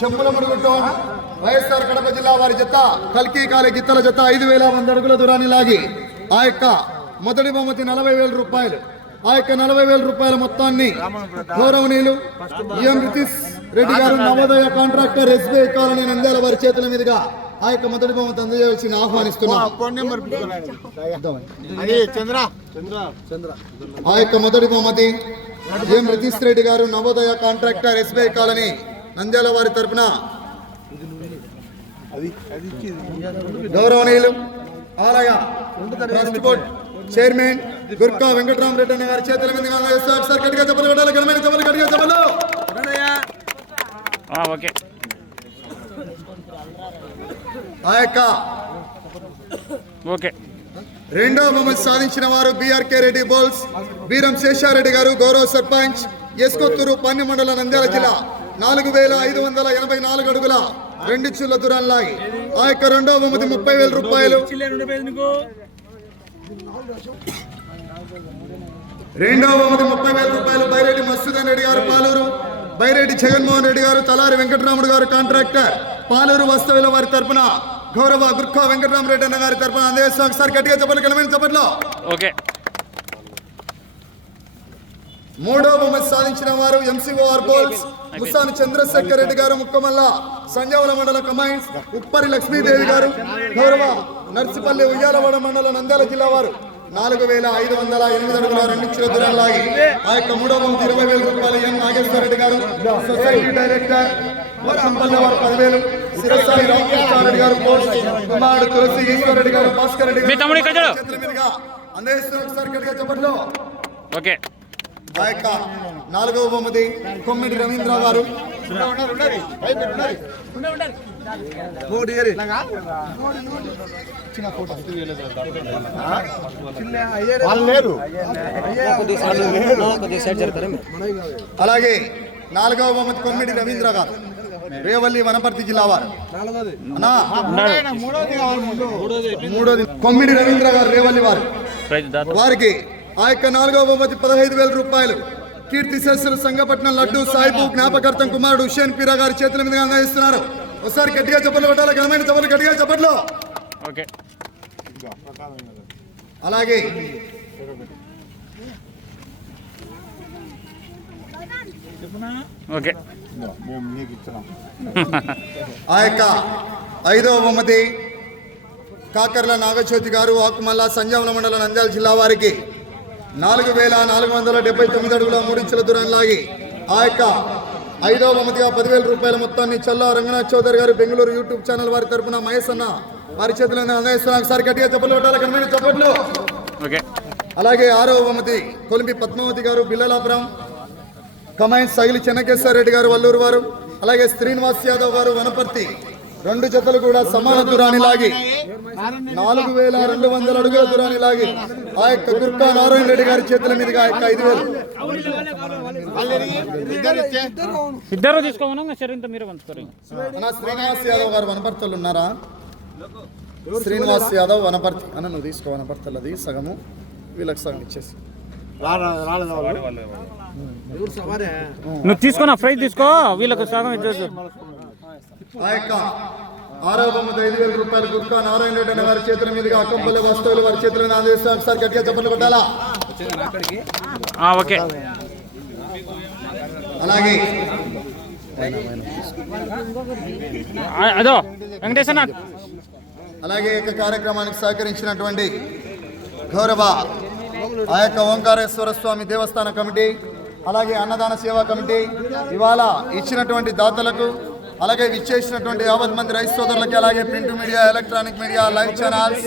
చెంపుల మురుగుతో వైఎస్ఆర్ కడప జిల్లా వారి జత కల్కి కాలి గిత్తల జత 5,100 అడుగుల దూరాన్ని లాగి ఆ యొక్క మొదటి బహుమతి 40,000 రూపాయలు. ఆ యొక్క 40,000 రూపాయల మొత్తాన్ని గౌరవనీయులు ఎం రితీష్ రెడ్డి గారు Navodaya contractor SBI colony Nandyal వారి చేతుల మీదుగా ఆ యొక్క మొదటి బహుమతి అందజేయాల్సిన ఆహ్వానిస్తున్నాం. ఆ యొక్క మొదటి బహుమతి ఎం రితీష్ రెడ్డి గారు Navodaya contractor SBI colony Nandyal వారి తరఫున గౌరవనీయులు ఆలయ trust board chairman Gurka Venkatarama Reddy అన్న గారి చేతుల మీదుగా అందజేస్తారు. సార్ గట్టిగా చెప్పలు కొట్టాలి, ఘనమైన చెప్పలు, గట్టిగా చెప్పలు. ఆ యొక్క రెండవ బహుమతి సాధించిన వారు బిఆర్కే రెడ్డి బోల్స్ వీరం శేషారెడ్డి గారు, గౌరవ సర్పంచ్ ఎస్కొత్తూరు పన్ని మండల నంద్యాల జిల్లా 4,584 అడుగుల 2 చుల్ల దూరాన్ని లాగి ఆ యొక్క రెండవ బహుమతి 30,000 రూపాయలు. రెండవ బహుమతి 30,000 రూపాయలు బైరెడ్డి మసూదన్ రెడ్డి గారు పాలూరు, బైరెడ్డి జగన్మోహన్ రెడ్డి గారు, తలారి వెంకటరాముడు గారు కాంట్రాక్టర్ పాలూరు వాస్తవ్యుల వారి తరఫున గౌరవ గుర్ఖా వెంకటరామరెడ్డి అన్న గారి తరఫున అందజేస్తాం. ఒకసారి గట్టిగా చెప్పండి, ఘనమైన చెప్పట్లో. మూడవ బహుమతి సాధించిన వారు ఎంసీఓఆర్ బోల్స్ ముసాని చంద్రశేఖర్ రెడ్డి గారు, ముక్కమల్ల సంజావల మండల కమాండ్స్ ఉప్పరి లక్ష్మీదేవి గారు, గౌరవ నర్సిపల్లి ఉయ్యాలవాడ మండల నంద్యాల జిల్లా వారు 4,508 అడుగుల 2 చుల్ల దూరాన్ని లాగి ఆ యొక్క మూడవ బహుమతి 20,000 రూపాయలు ఎం నాగేశ్వర రెడ్డి గారు, సొసైటీ డైరెక్టర్ వర్షంపల్లి వారు 10,000, సిరసాయి రామకృష్ణారెడ్డి గారు, కుమారుడు తులసి ఈశ్వర్ రెడ్డి గారు, భాస్కర్ రెడ్డి గారు చేతుల మీదుగా అందజేస్తున్నారు. ఒకసారి గట్టిగా చెప్పట్లో. ఆ యొక్క నాలుగవ బహుమతి కొమ్మిడి రవీంద్ర గారు, అలాగే నాలుగవ బహుమతి కొమ్మిడి రవీంద్ర గారు, రేవల్లి వనపర్తి జిల్లా వారు. మూడోది కొమ్మిడి రవీంద్ర గారు, రేవల్లి వారు. వారికి ఆ యొక్క నాలుగవ బహుమతి 15,000 రూపాయలు కీర్తి శేషులు సంగపట్నం లడ్డు సాయిబు జ్ఞాపకార్థం కుమారుడు హుషేన్ పీరా గారి చేతుల మీదుగా అందజేస్తున్నారు. ఒకసారి గట్టిగా చెప్పలు కొట్టాలి, ఘనమైన చెప్పలు, గట్టిగా చెప్పట్లు. అలాగే ఆ యొక్క ఐదవ బహుమతి కాకర్ల నాగజ్యోతి గారు, ఆకుమల్ల సంజావల మండల నంద్యాల జిల్లా వారికి 4,479 అడుగుల 3 చుల్ల దూరాన్ని లాగి ఆ యొక్క ఐదవ బహుమతిగా 10,000 రూపాయల మొత్తాన్ని చల్లా రంగనాథ్ చౌదరి గారు బెంగళూరు యూట్యూబ్ ఛానల్ వారి తరఫున మహేష్ అన్న వారి చేతుల్లో అందజేస్తున్నారు. ఒకసారి గట్టిగా చెప్పలు కొట్టాలి, ఘనమైన చెప్పట్లు. అలాగే ఆరవ బహుమతి కొలింపి పద్మావతి గారు, బిల్లలాపురం కమాండ్ సైలి చెన్నకేశ్వర రెడ్డి గారు, వల్లూరు వారు. అలాగే శ్రీనివాస్ యాదవ్ గారు, వనపర్తి. 2 జతలు కూడా సమాన దూరాన్ని లాగి 4,200 అడుగుల దూరాన్ని లాగి ఆ యొక్క గుర్కా నారాయణ రెడ్డి గారి చేతుల మీదుగా ఆ యొక్క 5,000. ఇద్దరు తీసుకోమన్నా మీరు శ్రీనివాస్ యాదవ్ గారు వనపర్తలు ఉన్నారా? శ్రీనివాస్ యాదవ్ వనపర్తి అన్న, నువ్వు తీసుకో వనపర్తలు, అది సగము వీళ్ళకి సగం ఇచ్చేసి నువ్వు తీసుకున్నా ప్రైజ్ తీసుకో, వీళ్ళకి సగం ఇచ్చేసి. ఆ యొక్క ఆరవ బహుమతి 5,000 రూపాయలు గుర్కా నారాయణ రెడ్డి అన్న గారి చేతుల మీదుగా అక్కంపల్లి వాస్తవులు వారి చేతుల మీద అందజేస్తాం. ఒకసారి గట్టిగా చెప్పలు కొట్టాలా. అలాగే అదో వెంకటేశ్వర అలాగే ఈ యొక్క కార్యక్రమానికి సహకరించినటువంటి గౌరవ ఆ యొక్క ఓంకారేశ్వర స్వామి దేవస్థాన కమిటీ, అలాగే అన్నదాన సేవా కమిటీ, ఇవాళ ఇచ్చినటువంటి దాతలకు, అలాగే విచ్చేసినటువంటి 50 మంది రైతు సోదరులకి, అలాగే print media, electronic media, live channels